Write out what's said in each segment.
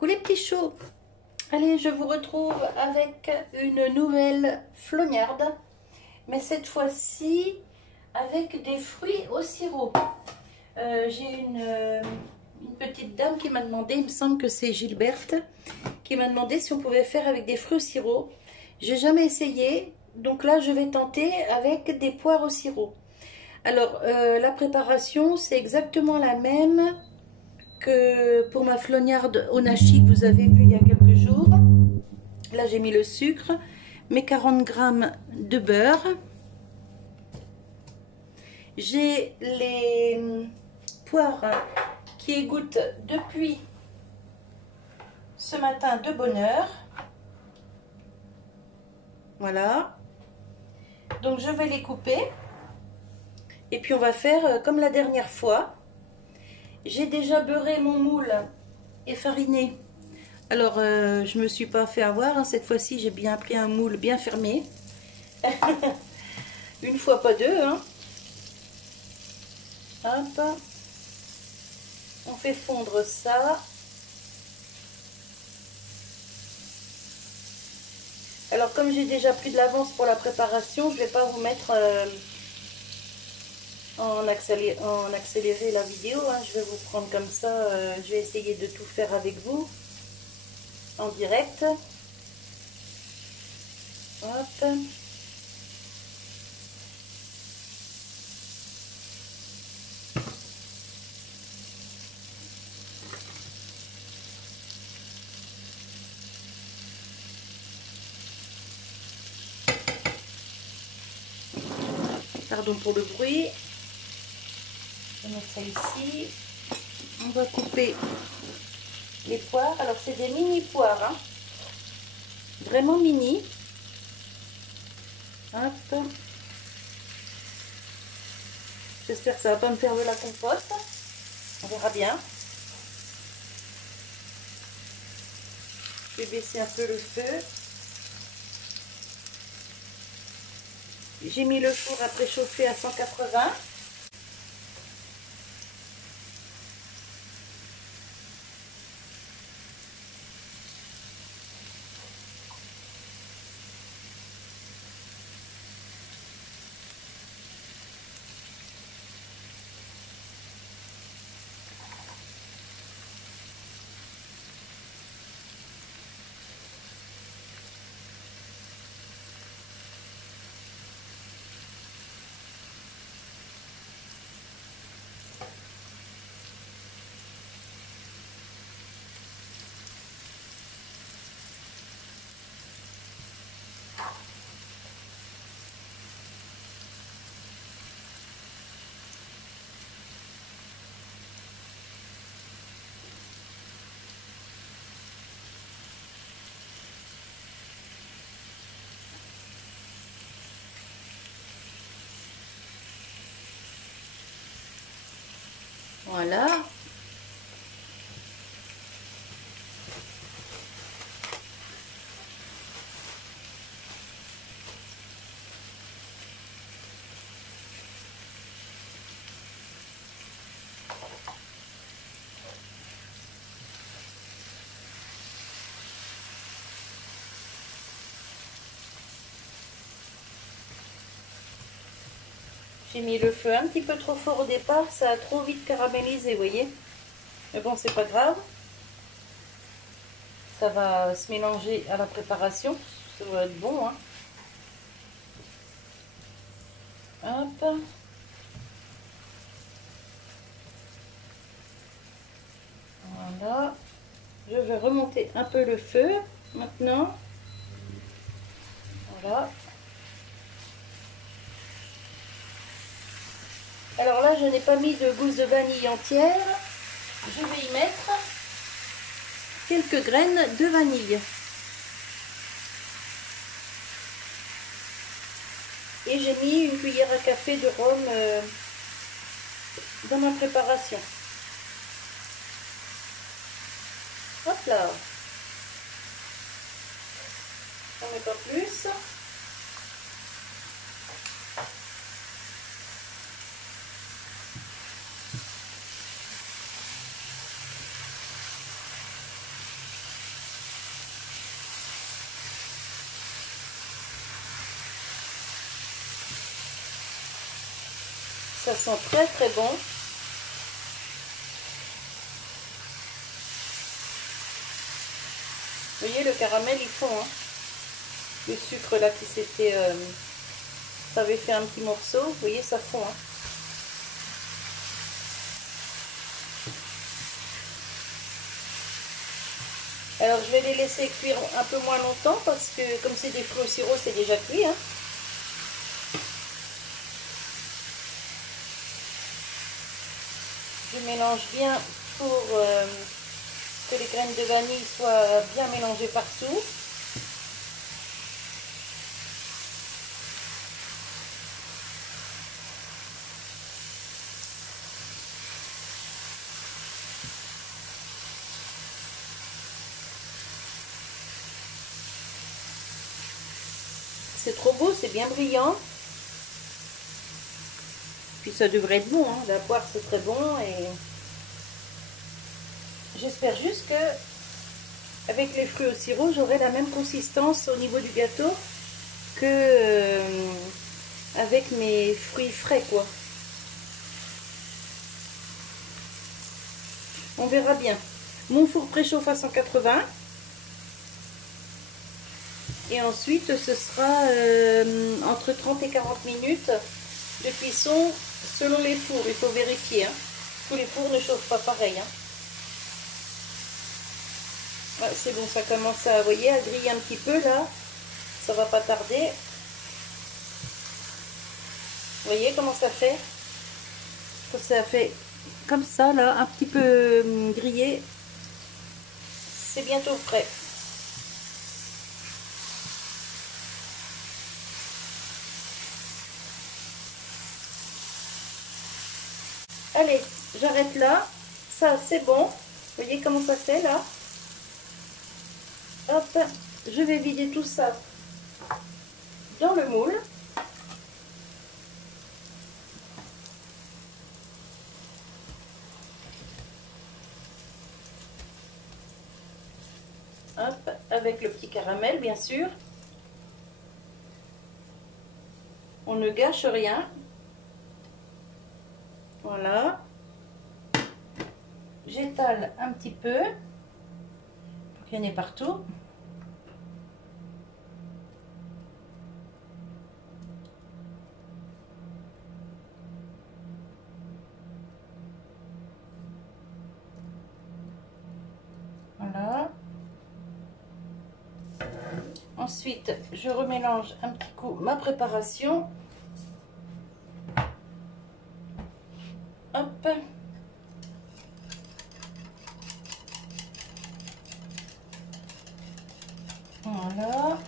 Coucou les petits choux. Allez, je vous retrouve avec une nouvelle flognarde, mais cette fois-ci avec des fruits au sirop. J'ai une petite dame qui m'a demandé, il me semble que c'est Gilberte, qui m'a demandé si on pouvait faire avec des fruits au sirop. J'ai jamais essayé, donc là je vais tenter avec des poires au sirop. Alors, la préparation, c'est exactement la même que pour ma flognarde au nashi que vous avez vu il y a quelques jours. Là, j'ai mis le sucre, mes 40 grammes de beurre. J'ai les poires qui égouttent depuis ce matin de bonne heure. Voilà. Donc, je vais les couper. Et puis, on va faire comme la dernière fois. J'ai déjà beurré mon moule et fariné. Alors, je me suis pas fait avoir. Hein. Cette fois-ci, j'ai bien pris un moule bien fermé. Une fois, pas deux. Hein. Hop. On fait fondre ça. Alors, comme j'ai déjà pris de l'avance pour la préparation, je vais pas vous mettre en accéléré la vidéo. Hein. Je vais vous prendre comme ça. Je vais essayer de tout faire avec vous en direct. Hop. Pardon pour le bruit. Je vais mettre ça ici. On va couper les poires. Alors, c'est des mini poires. Hein. Vraiment mini. Hop. J'espère que ça va pas me faire de la compote. On verra bien. Je vais baisser un peu le feu. J'ai mis le four à préchauffer à 180. Voilà. J'ai mis le feu un petit peu trop fort au départ, ça a trop vite caramélisé, vous voyez. Mais bon, c'est pas grave. Ça va se mélanger à la préparation. Ça va être bon, hein. Hop. Voilà. Je vais remonter un peu le feu maintenant. Voilà. Alors là, je n'ai pas mis de gousse de vanille entière. Je vais y mettre quelques graines de vanille. Et j'ai mis une cuillère à café de rhum dans ma préparation. Hop là. J'en mets pas plus. ça sent très très bon. Vous voyez, le caramel, il fond, hein. Le sucre là qui s'était... ça avait fait un petit morceau, vous voyez, ça fond, hein. Alors je vais les laisser cuire un peu moins longtemps parce que comme c'est des fruits au sirop, c'est déjà cuit, hein. Je mélange bien pour que les graines de vanille soient bien mélangées partout. C'est trop beau, c'est bien brillant. Puis ça devrait être bon, hein. La poire c'est très bon et j'espère juste que avec les fruits au sirop, j'aurai la même consistance au niveau du gâteau que avec mes fruits frais, quoi. On verra bien. Mon four préchauffe à 180. Et ensuite, ce sera entre 30 et 40 minutes de cuisson selon les fours. Il faut vérifier, hein. Tous les fours ne chauffent pas pareil, hein. Ah, c'est bon, ça commence à, vous voyez, à griller un petit peu là. Ça va pas tarder. Vous voyez comment ça fait? Ça fait comme ça là, un petit peu grillé. C'est bientôt prêt. Allez, j'arrête là. Ça, c'est bon. Vous voyez comment ça fait là? Hop, je vais vider tout ça dans le moule. Hop, avec le petit caramel, bien sûr. On ne gâche rien. Voilà. J'étale un petit peu pour qu'il y en ait partout. Voilà. Ensuite, je remélange un petit coup ma préparation. Hop. Voilà.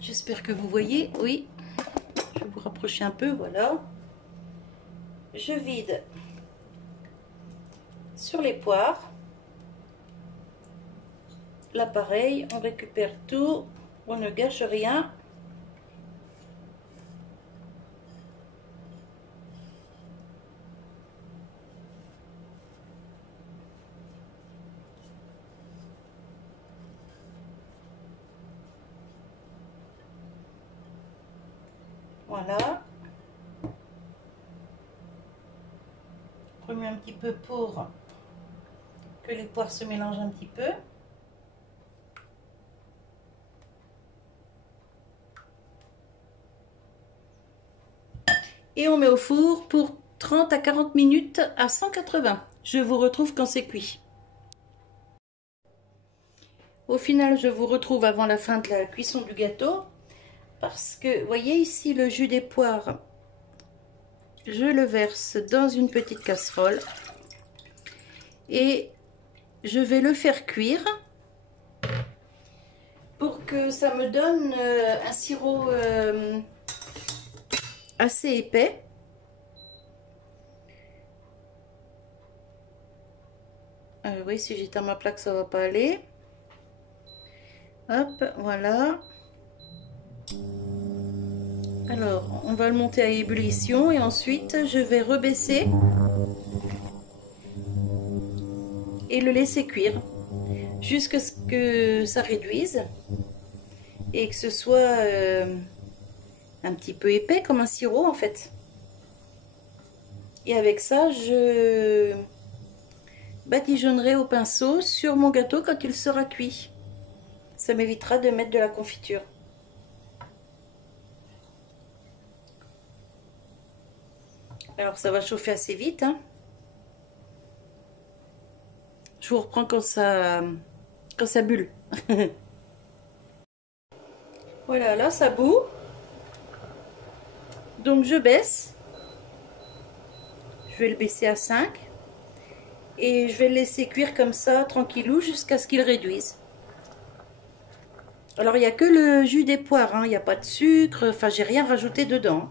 J'espère que vous voyez. Oui. Je vais vous rapprocher un peu. Voilà. Je vide sur les poires. Là, pareil, on récupère tout. On ne gâche rien. Voilà. Remue un petit peu pour que les poires se mélangent un petit peu. Et on met au four pour 30 à 40 minutes à 180. Je vous retrouve quand c'est cuit. Au final, je vous retrouve avant la fin de la cuisson du gâteau. Parce que, vous voyez ici le jus des poires. Je le verse dans une petite casserole. Et je vais le faire cuire. Pour que ça me donne un sirop assez épais. Oui, si j'éteins ma plaque, ça va pas aller. Hop, voilà. Alors, on va le monter à ébullition et ensuite, je vais rebaisser et le laisser cuire. jusqu'à ce que ça réduise et que ce soit un petit peu épais comme un sirop en fait. Et avec ça, je badigeonnerai au pinceau sur mon gâteau quand il sera cuit. Ça m'évitera de mettre de la confiture. Alors ça va chauffer assez vite, hein. Je vous reprends quand ça bulle. Voilà, là ça bout. Donc je baisse. Je vais le baisser à 5. Et je vais le laisser cuire comme ça, tranquillou, jusqu'à ce qu'il réduise. Alors il n'y a que le jus des poires, hein. Il n'y a pas de sucre, enfin j'ai rien rajouté dedans.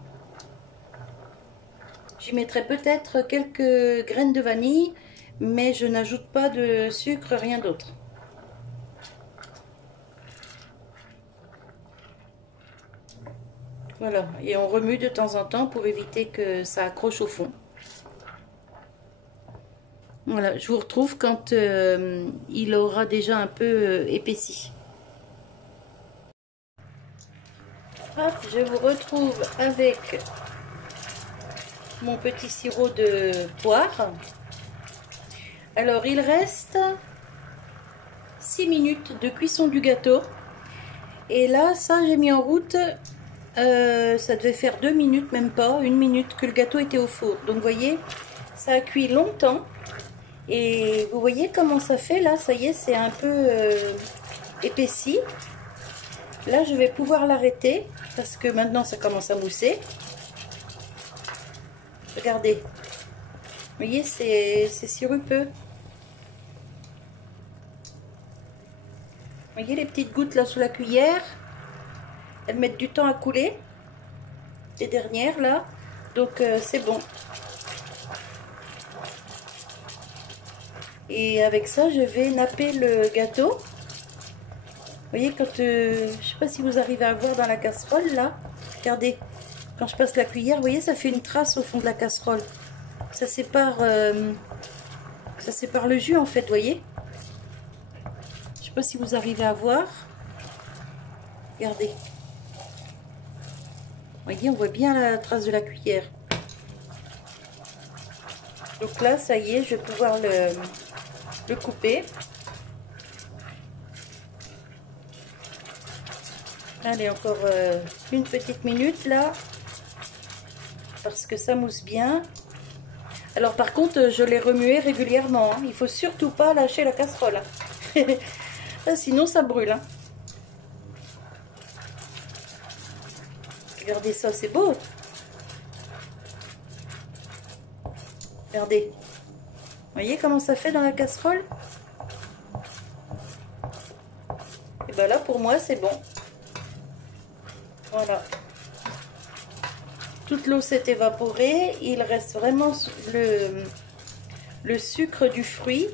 J'y mettrai peut-être quelques graines de vanille, mais je n'ajoute pas de sucre, rien d'autre. Voilà, et on remue de temps en temps pour éviter que ça accroche au fond. Voilà, je vous retrouve quand il aura déjà un peu épaissi. Hop, je vous retrouve avec mon petit sirop de poire. Alors, il reste 6 minutes de cuisson du gâteau. Et là, ça, j'ai mis en route, ça devait faire 2 minutes, même pas, 1 minute que le gâteau était au four. Donc, vous voyez, ça a cuit longtemps. Et vous voyez comment ça fait, là, ça y est, c'est un peu épaissi. Là, je vais pouvoir l'arrêter, parce que maintenant, ça commence à mousser. Regardez. Vous voyez, c'est sirupeux. Vous voyez les petites gouttes là sous la cuillère? Elles mettent du temps à couler. Les dernières là. Donc c'est bon. Et avec ça, je vais napper le gâteau. Vous voyez quand... je sais pas si vous arrivez à voir dans la casserole là. Regardez. Quand je passe la cuillère, vous voyez, ça fait une trace au fond de la casserole. Ça sépare le jus en fait, vous voyez. Je sais pas si vous arrivez à voir. Regardez. Vous voyez, on voit bien la trace de la cuillère. Donc là, ça y est, je vais pouvoir le couper. Allez, encore une petite minute là. Parce que ça mousse bien. Alors par contre, je l'ai remué régulièrement. Hein. Il faut surtout pas lâcher la casserole. Sinon, ça brûle. Hein. Regardez ça, c'est beau. Regardez. Vous voyez comment ça fait dans la casserole? Et bien là, pour moi, c'est bon. Voilà. Toute l'eau s'est évaporée. Il reste vraiment le sucre du fruit.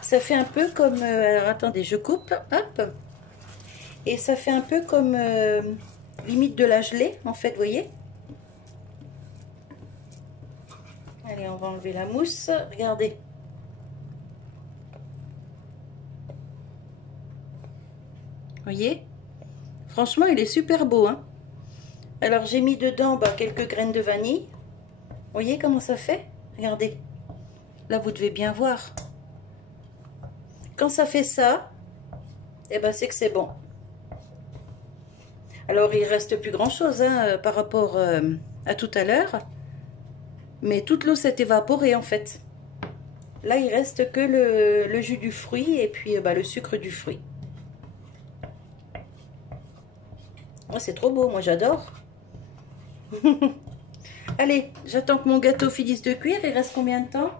Ça fait un peu comme... alors attendez, je coupe. Hop. Et ça fait un peu comme limite de la gelée, en fait, vous voyez. Allez, on va enlever la mousse. Regardez. Vous voyez? Franchement, il est super beau, hein. Alors, j'ai mis dedans quelques graines de vanille. Vous voyez comment ça fait? Regardez. Là, vous devez bien voir. Quand ça fait ça, eh ben, c'est que c'est bon. Alors, il reste plus grand-chose hein, par rapport à tout à l'heure. Mais toute l'eau s'est évaporée, en fait. Là, il reste que le jus du fruit et puis le sucre du fruit. Oh, c'est trop beau, moi j'adore. Allez, j'attends que mon gâteau finisse de cuire. Il reste combien de temps?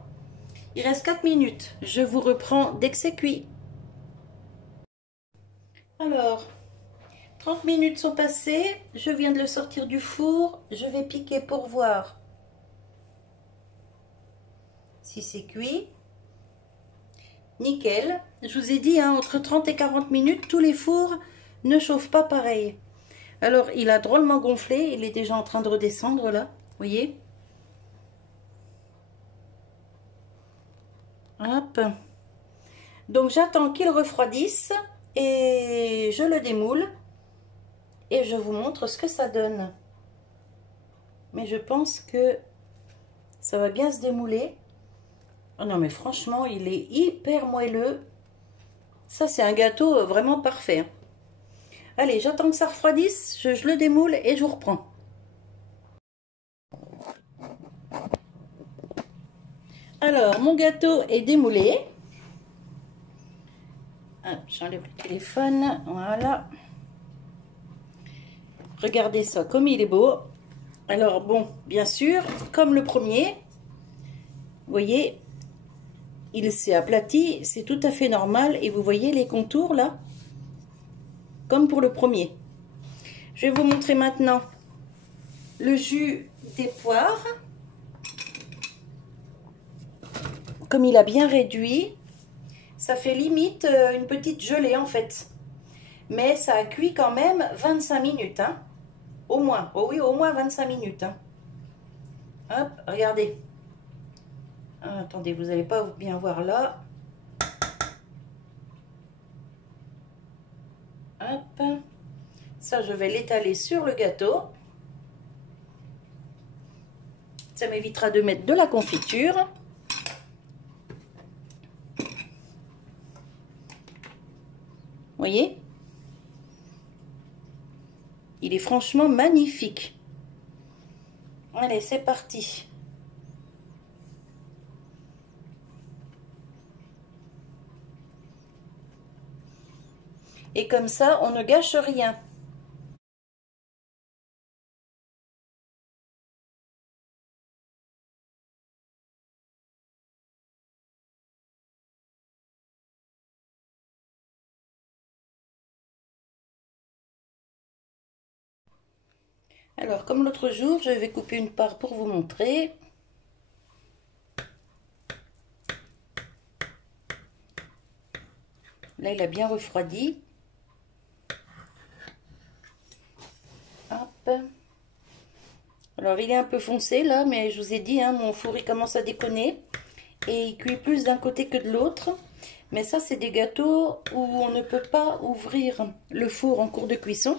Il reste 4 minutes. Je vous reprends dès que c'est cuit. Alors, 30 minutes sont passées. Je viens de le sortir du four. Je vais piquer pour voir si c'est cuit. Nickel. Je vous ai dit, hein, entre 30 et 40 minutes, tous les fours ne chauffent pas pareil. Alors, il a drôlement gonflé. Il est déjà en train de redescendre, là. Vous voyez? Hop. Donc j'attends qu'il refroidisse et je le démoule et je vous montre ce que ça donne. Mais je pense que ça va bien se démouler. Oh non mais franchement il est hyper moelleux. Ça c'est un gâteau vraiment parfait. Allez, j'attends que ça refroidisse, je le démoule et je vous reprends. Alors mon gâteau est démoulé. J'enlève le téléphone, voilà. Regardez ça, comme il est beau. Alors bon, bien sûr, comme le premier, vous voyez, il s'est aplati, c'est tout à fait normal. Et vous voyez les contours là, comme pour le premier. Je vais vous montrer maintenant le jus des poires. Comme il a bien réduit, ça fait limite une petite gelée en fait. Mais ça a cuit quand même 25 minutes, hein. Au moins, oh oui, au moins 25 minutes. Hein. Hop, regardez. Ah, attendez, vous n'allez pas bien voir là. Hop. Ça, je vais l'étaler sur le gâteau. Ça m'évitera de mettre de la confiture. Vous voyez? Il est franchement magnifique. Allez, c'est parti. Et comme ça, on ne gâche rien. Alors, comme l'autre jour, je vais couper une part pour vous montrer. Là, il a bien refroidi. Hop. Alors, il est un peu foncé là, mais je vous ai dit, hein, mon four, il commence à déconner. Et il cuit plus d'un côté que de l'autre. Mais ça, c'est des gâteaux où on ne peut pas ouvrir le four en cours de cuisson.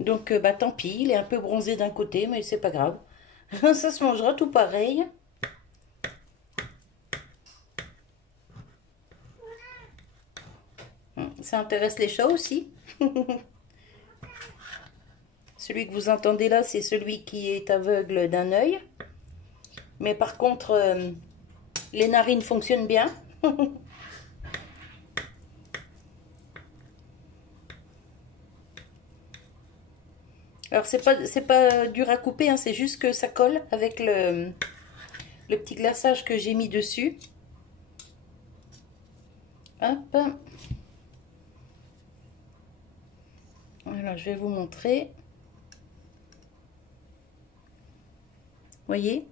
Donc, bah, tant pis, il est un peu bronzé d'un côté, mais c'est pas grave. Ça se mangera tout pareil. Ça intéresse les chats aussi. Celui que vous entendez là, c'est celui qui est aveugle d'un œil. Mais par contre, les narines fonctionnent bien. Alors, c'est pas dur à couper, hein, c'est juste que ça colle avec le petit glaçage que j'ai mis dessus. Hop. Voilà, je vais vous montrer. Vous voyez?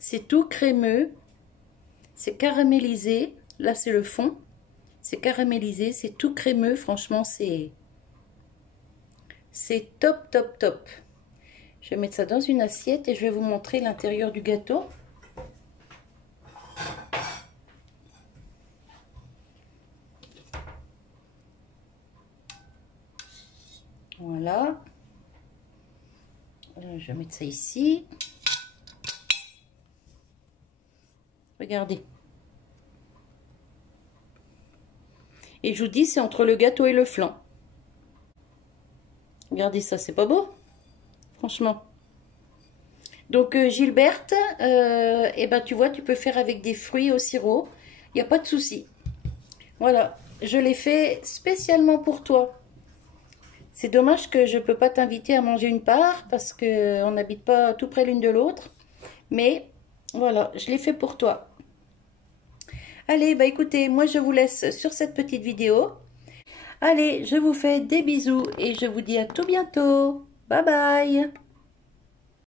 C'est tout crémeux. C'est caramélisé. Là, c'est le fond. C'est caramélisé, c'est tout crémeux. Franchement, c'est top, top, top. Je vais mettre ça dans une assiette et je vais vous montrer l'intérieur du gâteau. Voilà. Je vais mettre ça ici. Regardez. Et je vous dis, c'est entre le gâteau et le flan. Regardez ça, c'est pas beau? Franchement. Donc, Gilberte, eh ben, tu vois, tu peux faire avec des fruits au sirop. Il n'y a pas de souci. Voilà, je l'ai fait spécialement pour toi. C'est dommage que je ne peux pas t'inviter à manger une part parce qu'on n'habite pas tout près l'une de l'autre. Mais voilà, je l'ai fait pour toi. Allez, bah écoutez, moi je vous laisse sur cette petite vidéo. Allez, je vous fais des bisous et je vous dis à tout bientôt. Bye bye.